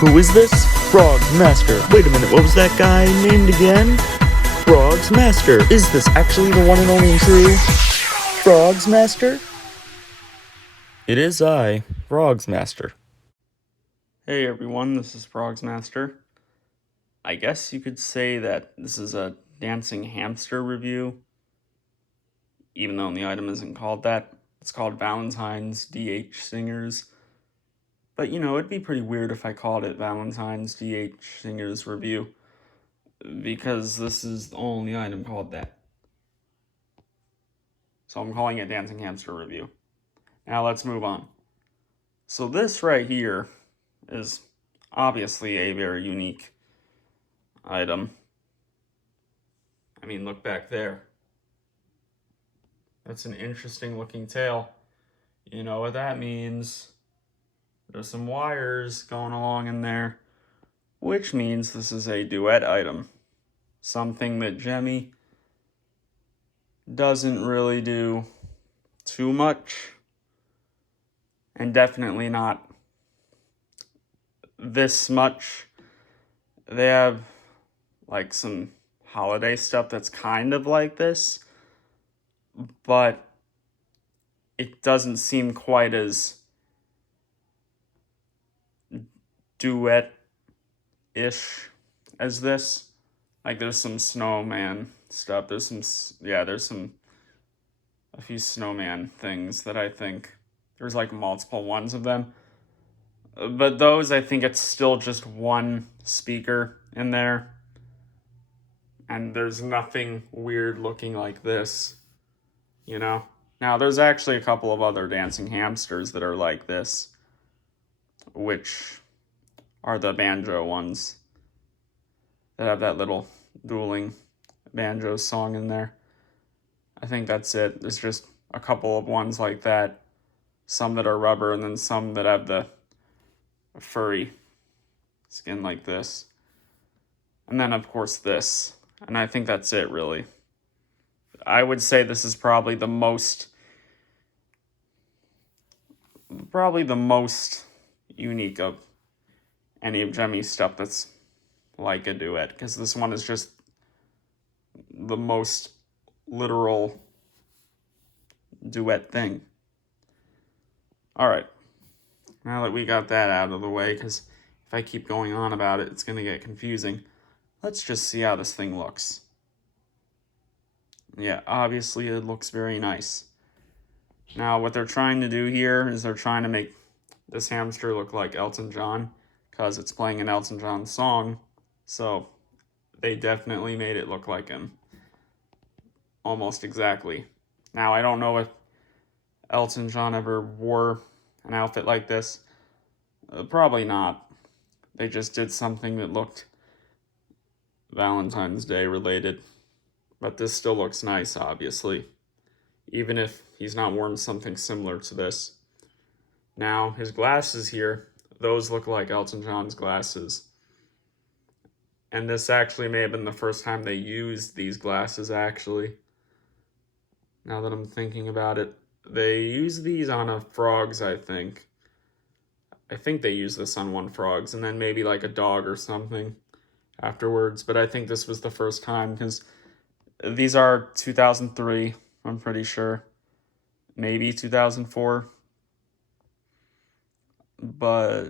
Who is this? Frog's Master. Wait a minute, what was that guy named again? Frog's Master. Is this actually the one and only and true Frog's Master? It is I, Frog's Master. Hey everyone, this is Frog's Master. I guess you could say that this is a dancing hamster review, even though the item isn't called that. It's called Valentine's DH Singers. But you know, it'd be pretty weird if I called it Valentine's DH Singers Review, because this is the only item called that. So I'm calling it Dancing Hamster Review. Now let's move on. So this right here is obviously a very unique item. I mean, look back there. That's an interesting looking tail. You know what that means. There's some wires going along in there, which means this is a duet item. Something that Gemmy doesn't really do too much, and definitely not this much. They have like some holiday stuff that's kind of like this, but it doesn't seem quite as duet-ish as this. Like there's some snowman stuff. There's a few snowman things that I think there's like multiple ones of them. But those, I think it's still just one speaker in there. And there's nothing weird looking like this, you know? Now, there's actually a couple of other dancing hamsters that are like this, which are the banjo ones that have that little dueling banjo song in there. I think that's it. There's just a couple of ones like that, some that are rubber, and then some that have the furry skin like this. And then, of course, this. And I think that's it, really. I would say this is probably the most unique of any of Gemmy's stuff that's like a duet, because this one is just the most literal duet thing. All right, now that we got that out of the way, because if I keep going on about it, it's going to get confusing. Let's just see how this thing looks. Yeah, obviously it looks very nice. Now, what they're trying to do here is they're trying to make this hamster look like Elton John, because it's playing an Elton John song, so they definitely made it look like him. Almost exactly. Now, I don't know if Elton John ever wore an outfit like this. Probably not. They just did something that looked Valentine's Day related. But this still looks nice, obviously, even if he's not worn something similar to this. Now, his glasses here, those look like Elton John's glasses. And this actually may have been the first time they used these glasses, actually. Now that I'm thinking about it, they use these on a frogs, I think. I think they use this on one frogs, and then maybe like a dog or something afterwards. But I think this was the first time, because these are 2003, I'm pretty sure. Maybe 2004. But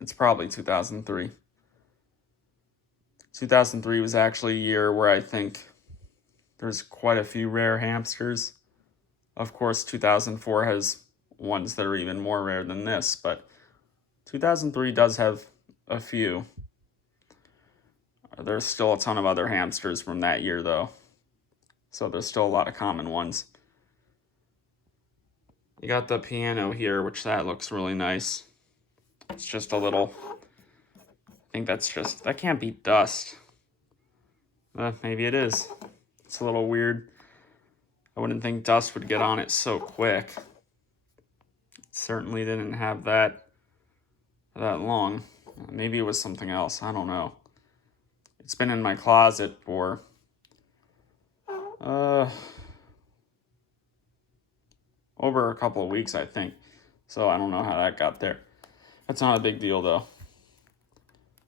it's probably 2003. 2003 was actually a year where I think there's quite a few rare hamsters. Of course, 2004 has ones that are even more rare than this, but 2003 does have a few. There's still a ton of other hamsters from that year, though. So there's still a lot of common ones. You got the piano here, which that looks really nice. It's just a little... I think that can't be dust. Maybe it is. It's a little weird. I wouldn't think dust would get on it so quick. It certainly didn't have that long. Maybe it was something else. I don't know. It's been in my closet for over a couple of weeks, I think. So I don't know how that got there. That's not a big deal, though.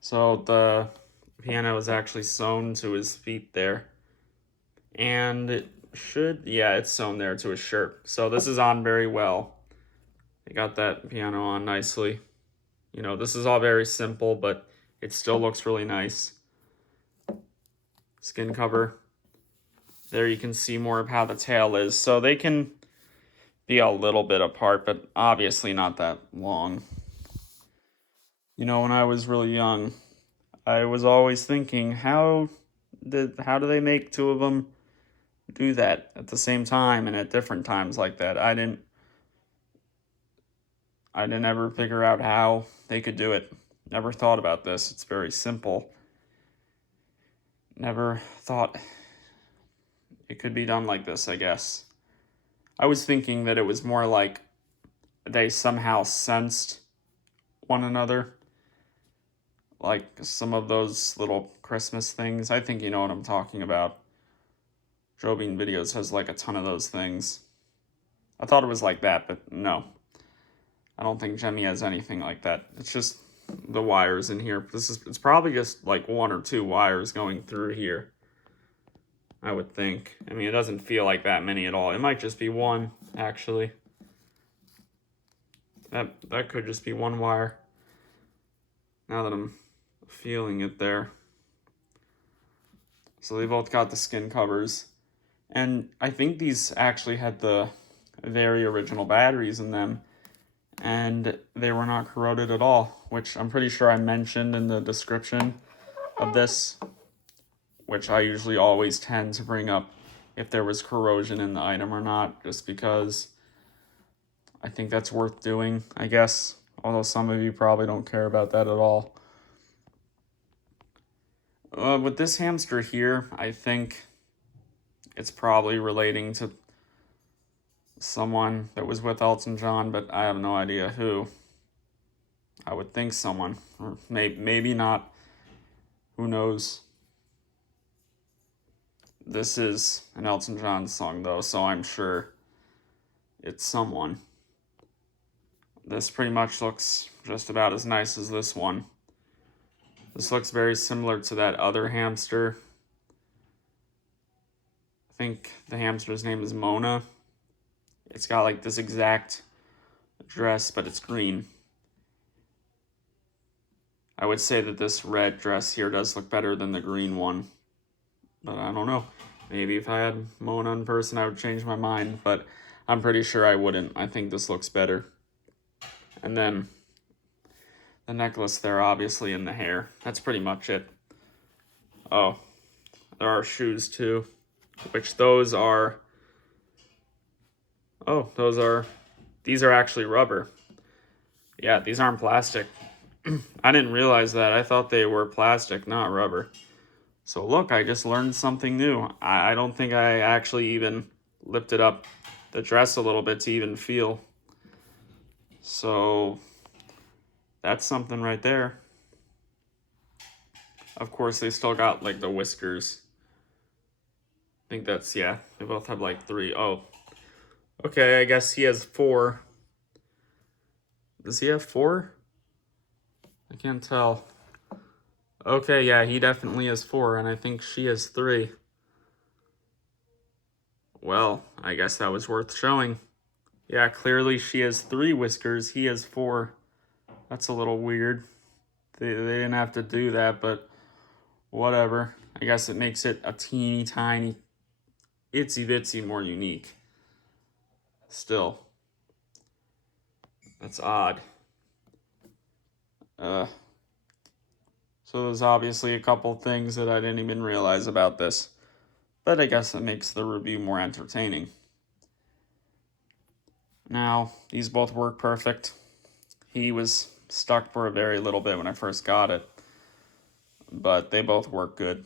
So the piano is actually sewn to his feet there. And it should, yeah, it's sewn there to his shirt. So this is on very well. They got that piano on nicely. You know, this is all very simple, but it still looks really nice. Skin cover. There you can see more of how the tail is. So they can be a little bit apart, but obviously not that long. You know, when I was really young, I was always thinking, how do they make two of them do that at the same time and at different times like that? I didn't ever figure out how they could do it. Never thought about this. It's very simple. Never thought it could be done like this, I guess. I was thinking that it was more like they somehow sensed one another. Like some of those little Christmas things. I think you know what I'm talking about. Joe Bean Videos has like a ton of those things. I thought it was like that, but no. I don't think Gemmy has anything like that. It's just the wires in here. It's probably just like one or two wires going through here, I would think. I mean, it doesn't feel like that many at all. It might just be one, actually. That could just be one wire. Now that I'm feeling it there. So they both got the skin covers. And I think these actually had the very original batteries in them. And they were not corroded at all, which I'm pretty sure I mentioned in the description of this, which I usually always tend to bring up if there was corrosion in the item or not, just because I think that's worth doing, I guess, although some of you probably don't care about that at all. With this hamster here, I think it's probably relating to someone that was with Elton John, but I have no idea who. I would think someone, or maybe not. Who knows? This is an Elton John song, though, so I'm sure it's someone. This pretty much looks just about as nice as this one. This looks very similar to that other hamster. I think the hamster's name is Mona. It's got like this exact dress, but it's green. I would say that this red dress here does look better than the green one. But I don't know. Maybe if I had Mona in person, I would change my mind. But I'm pretty sure I wouldn't. I think this looks better. And then the necklace there, obviously, and the hair. That's pretty much it. Oh, there are shoes too. Which those are... Oh, these are actually rubber. Yeah, these aren't plastic. I didn't realize that. I thought they were plastic, not rubber. So look, I just learned something new. I don't think I actually even lifted up the dress a little bit to even feel. So that's something right there. Of course, they still got like the whiskers. I think that's, yeah, they both have like 3. Oh, okay, I guess he has 4. Does he have 4? I can't tell. Okay, yeah, he definitely has 4, and I think she has 3. Well, I guess that was worth showing. Yeah, clearly she has 3 whiskers, he has 4. That's a little weird. They didn't have to do that, but whatever. I guess it makes it a teeny tiny, itsy bitsy more unique. Still. That's odd. So there's obviously a couple things that I didn't even realize about this. But I guess it makes the review more entertaining. Now, these both work perfect. He was stuck for a very little bit when I first got it. But they both work good.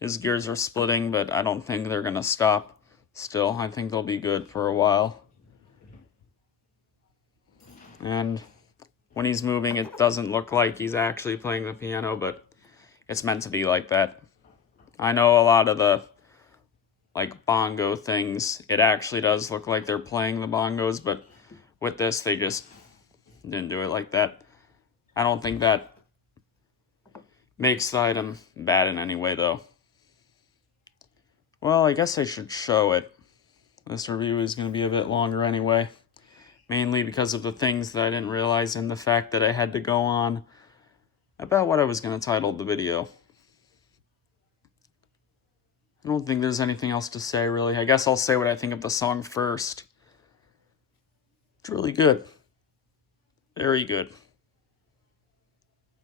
His gears are splitting, but I don't think they're going to stop still. I think they'll be good for a while. And when he's moving, it doesn't look like he's actually playing the piano, but it's meant to be like that. I know a lot of the like bongo things, it actually does look like they're playing the bongos, but with this, they just didn't do it like that. I don't think that makes the item bad in any way, though. Well, I guess I should show it. This review is going to be a bit longer anyway, mainly because of the things that I didn't realize and the fact that I had to go on about what I was going to title the video. I don't think there's anything else to say, really. I guess I'll say what I think of the song first. It's really good. Very good.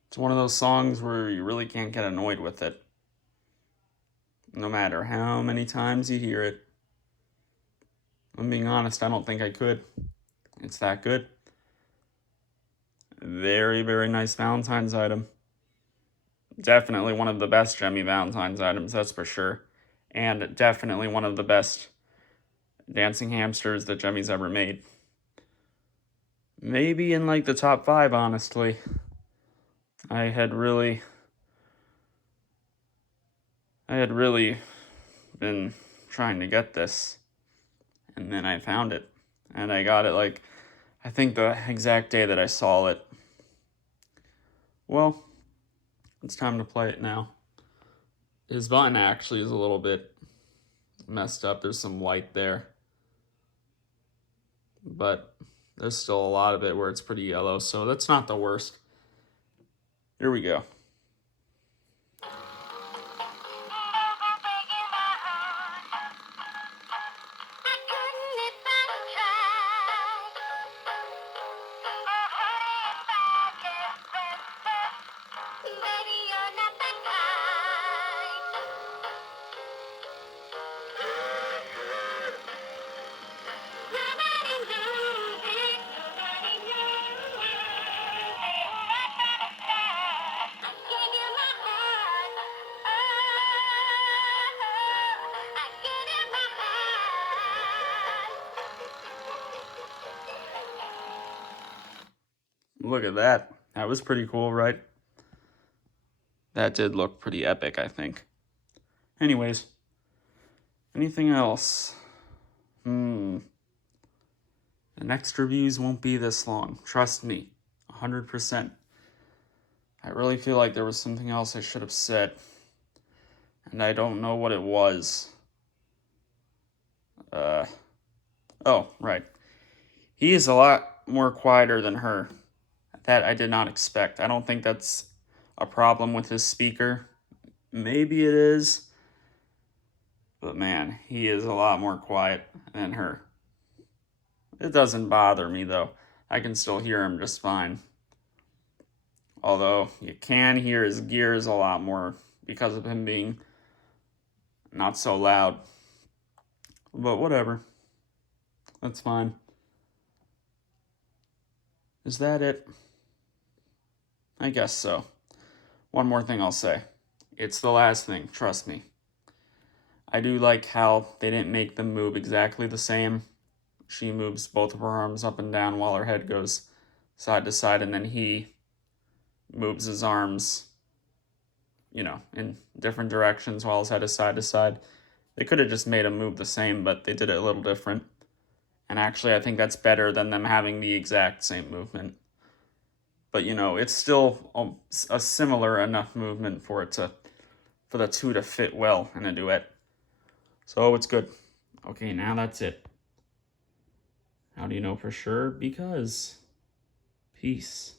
It's one of those songs where you really can't get annoyed with it, no matter how many times you hear it. I'm being honest, I don't think I could. It's that good. Very, very nice Valentine's item. Definitely one of the best Gemmy Valentine's items, that's for sure. And definitely one of the best dancing hamsters that Gemmy's ever made. Maybe in like the top 5, honestly. I had really been trying to get this, and then I found it, and I got it like, I think the exact day that I saw it. Well, it's time to play it now. His button actually is a little bit messed up. There's some light there, but there's still a lot of it where it's pretty yellow, so that's not the worst. Here we go. Look at that. That was pretty cool, right? That did look pretty epic, I think. Anyways, anything else? The next reviews won't be this long. Trust me, 100%. I really feel like there was something else I should have said, and I don't know what it was. Oh, right. He is a lot more quieter than her. That I did not expect. I don't think that's a problem with his speaker. Maybe it is. But man, he is a lot more quiet than her. It doesn't bother me though. I can still hear him just fine. Although you can hear his gears a lot more because of him being not so loud. But whatever. That's fine. Is that it? I guess so. One more thing I'll say. It's the last thing, trust me. I do like how they didn't make them move exactly the same. She moves both of her arms up and down while her head goes side to side, and then he moves his arms, in different directions while his head is side to side. They could have just made him move the same, but they did it a little different. And actually, I think that's better than them having the exact same movement. But, it's still a similar enough movement for the two to fit well in a duet. So it's good. Okay, now that's it. How do you know for sure? Because peace.